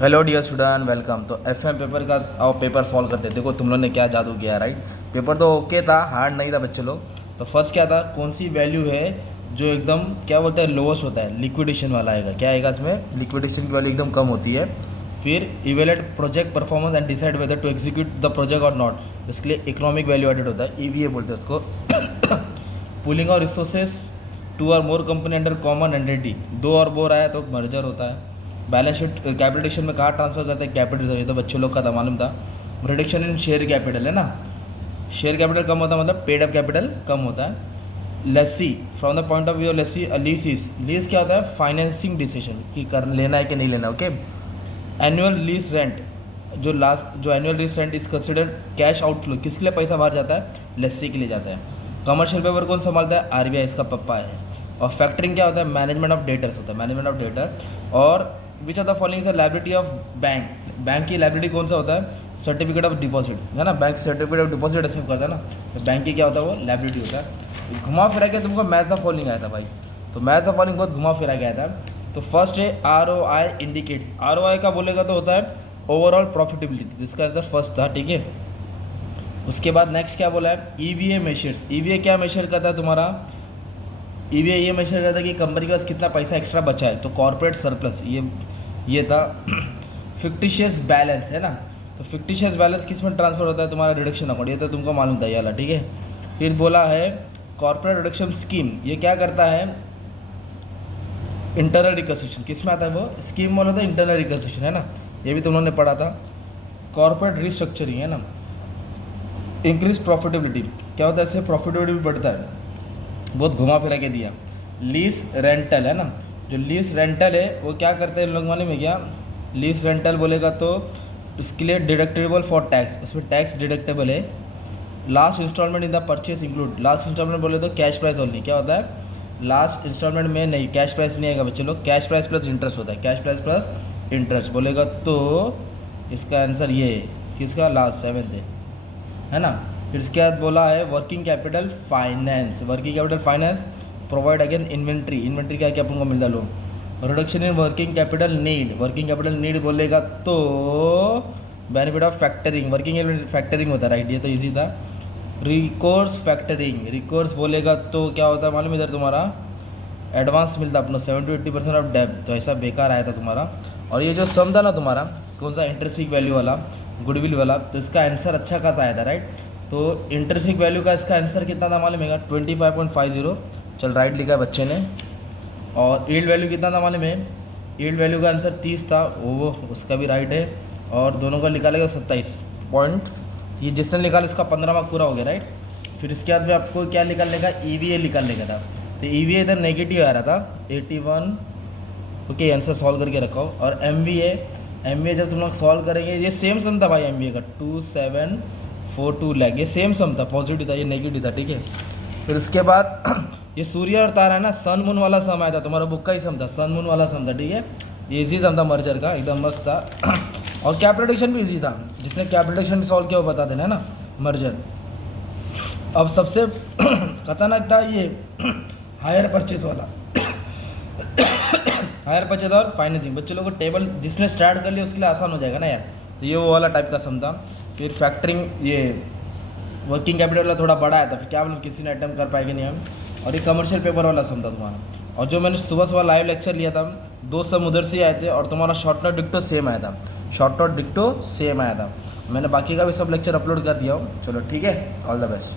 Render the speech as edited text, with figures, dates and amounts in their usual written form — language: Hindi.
Hello dear student, welcome. तो एफएम पेपर का आओ पेपर सॉल्व करते हैं। देखो तुम लोग ने क्या जादू किया, राइट। पेपर तो ओके था, हार्ड नहीं था बच्चे लोग। तो फर्स्ट क्या था, कौन सी वैल्यू है जो एकदम क्या बोलते हैं लोएस्ट होता है, लिक्विडेशन वाला आएगा। क्या आएगा इसमें, लिक्विडेशन की वैल्यू एकदम कम होती है। फिर evaluate project performance and decide whether to execute the project और नॉट। इसके लिए इकोनॉमिक वैल्यू एडेड होता है, ईवीए बोलते हैं उसको। पुलिंग और रिसोर्सेस टू और मोर कंपनी अंडर कॉमन एंटिटी, दो और मोर आया तो मर्जर होता है। बैलेंस शीट कैपिटलेशन में कहाँ ट्रांसफर करते हैं, कैपिटल। ये तो बच्चों लोग का था, मालूम था। रिडक्शन इन शेयर कैपिटल है ना, शेयर कैपिटल कम होता है मतलब पेड अप कैपिटल कम होता है। Lessee, from the point of view lessee lease क्या होता है, फाइनेंसिंग डिसीजन कि कर लेना है कि नहीं लेना। ओके। एनुअल लीज रेंट, जो annual lease rent is considered cash outflow, किसके लिए पैसा बाहर जाता है, लेसी के लिए जाता है। कमर्शियल पेपर कौन संभालता है, आरबीआई, इसका पप्पा है। और फैक्टरिंग क्या होता है, मैनेजमेंट ऑफ डेटर्स होता है, मैनेजमेंट ऑफ डेटर। और which are the following is liability of bank, bank की लाइबिलिटी कौन सा होता है, सर्टिफिकेट ऑफ डिपॉजिट है ना, bank certificate of deposit accept करता है ना, तो बैंक की क्या होता है वो लाइबिलिटी होता है। घुमा फिरा के तुमको मैच द फॉलोइंग आया था भाई, तो मैच द फॉलोइंग बहुत घुमा फिरा गया था। तो फर्स्ट है ROI इंडिकेट्स, ROI का बोलेगा तो होता है ओवरऑल प्रॉफिटेबिलिटी, जिसका आंसर फर्स्ट था, ठीक है। उसके बाद नेक्स्ट क्या बोला है, EVA मेजर्स। EVA क्या मेजर करता है तुम्हारा, EVA ये मेजर करता है कि कंपनी के पास कितना पैसा एक्स्ट्रा बचा है, तो कॉर्पोरेट सरप्लस ये था। फिक्टिशियस बैलेंस है ना, तो फिक्टिशियस बैलेंस किस में ट्रांसफर होता है, तुम्हारा रिडक्शन अकाउंट, ये तो तुमको मालूम था ये वाला, ठीक है। फिर बोला है कॉर्पोरेट रिडक्शन स्कीम, ये क्या करता है, इंटरनल रिकन्स्ट्रक्शन, किस में आता है वो स्कीम, बोला था इंटरनल रिकन्स्ट्रक्शन है ना, ये भी तुम लोगों ने पढ़ा था। कॉर्पोरेट रिस्ट्रक्चरिंग है ना, इंक्रीज प्रॉफिटेबिलिटी, क्या होता है इससे प्रॉफिटेबिलिटी बढ़ता है, बहुत घुमा फिरा के दिया। लीज रेंटल है ना, जो लीज रेंटल है वो क्या करते हैं लोग मालूम है क्या, लीज रेंटल बोलेगा तो इसके लिए डिडक्टेबल फॉर टैक्स, इसमें टैक्स डिडक्टेबल है। Last installment in the purchase include, last installment बोले तो कैश प्राइस ओनली, क्या होता है लास्ट इंस्टॉलमेंट में नहीं, कैश प्राइस नहीं आएगा बच्चे लोग, कैश प्राइस प्लस इंटरेस्ट होता है, कैश प्राइस प्लस इंटरेस्ट बोलेगा तो इसका आंसर ये है, किसका लास्ट 7th है ना। फिर इसके बाद बोला है working capital finance, working capital finance provide again inventory, inventory क्या क्या अपन को मिलता loan. Reduction in working capital need, working capital need बोलेगा तो benefit of factoring, working factoring होता है, राइट, ये तो इजी था। रिकोर्स फैक्टरिंग, रिकोर्स बोलेगा तो क्या होता है मालूम, इधर तुम्हारा एडवांस मिलता अपना 70 to 80% ऑफ डेब्ट, तो ऐसा बेकार आया था तुम्हारा। और ये जो सम था ना तुम्हारा कौन सा, इंटरेस्टिंग वैल्यू वाला, गुडविल वाला, तो इसका आंसर अच्छा खासा आया था, राइट। तो इंटरेस्टिंग वैल्यू का इसका आंसर कितना था मालूम है, 25.50, चल राइट लिखा है बच्चे ने। और यील्ड वैल्यू कितना था मालूम है, यील्ड वैल्यू का आंसर 30 था, वो उसका भी राइट है। और दोनों का निकालेगा 27 पॉइंट, ये जिसने निकाला इसका 15 मार्क पूरा हो गया, राइट। फिर इसके बाद में आपको क्या निकालने का, EVA निकालने का था, तो EVA इधर नेगेटिव आ रहा था 81, ओके, आंसर सॉल्व करके रखो। और MVA जब तुम लोग सॉल्व करेंगे, ये सेम सम था भाई MVA का 2742 लाख, ये सेम सम था, पॉजिटिव था, ये नेगेटिव था, ठीक है। फिर उसके बाद ये सूर्य और तारा है ना, सन मून वाला सम आया था, तुम्हारा बुक का ही सम था, सन मून वाला सम था, ठीक है। ये इजी सम था मर्जर का, एकदम मस्त था। और कैप रिडक्शन भी इजी था, जिसने कैप रिडक्शन सॉल्व किया वो बता देना है ना, मर्जर। अब सबसे खतरनाक था ये हायर परचेज वाला, हायर परचेज और फाइनेंसिंग, बच्चे लोगों को टेबल जिसने स्टार्ट कर लिया उसके लिए आसान हो जाएगा ना यार, तो ये वो वाला टाइप का सम था। फिर फैक्टरिंग, ये वर्किंग कैपिटल वाला थोड़ा बड़ा आया था, फिर क्या बोलूँ किसी ने अटेम्प्ट कर पाएंगे नहीं हम। और ये कमर्शियल पेपर वाला सम था तुम्हारा। और जो मैंने सुबह सुबह लाइव लेक्चर लिया था, 2 सम उधर से आए थे, और तुम्हारा शॉर्ट नोट डिक्टो सेम आया था, शॉर्ट नोट डिक्टो सेम आया था। मैंने बाकी का भी सब लेक्चर अपलोड कर दिया हूँ, चलो ठीक है, ऑल द बेस्ट।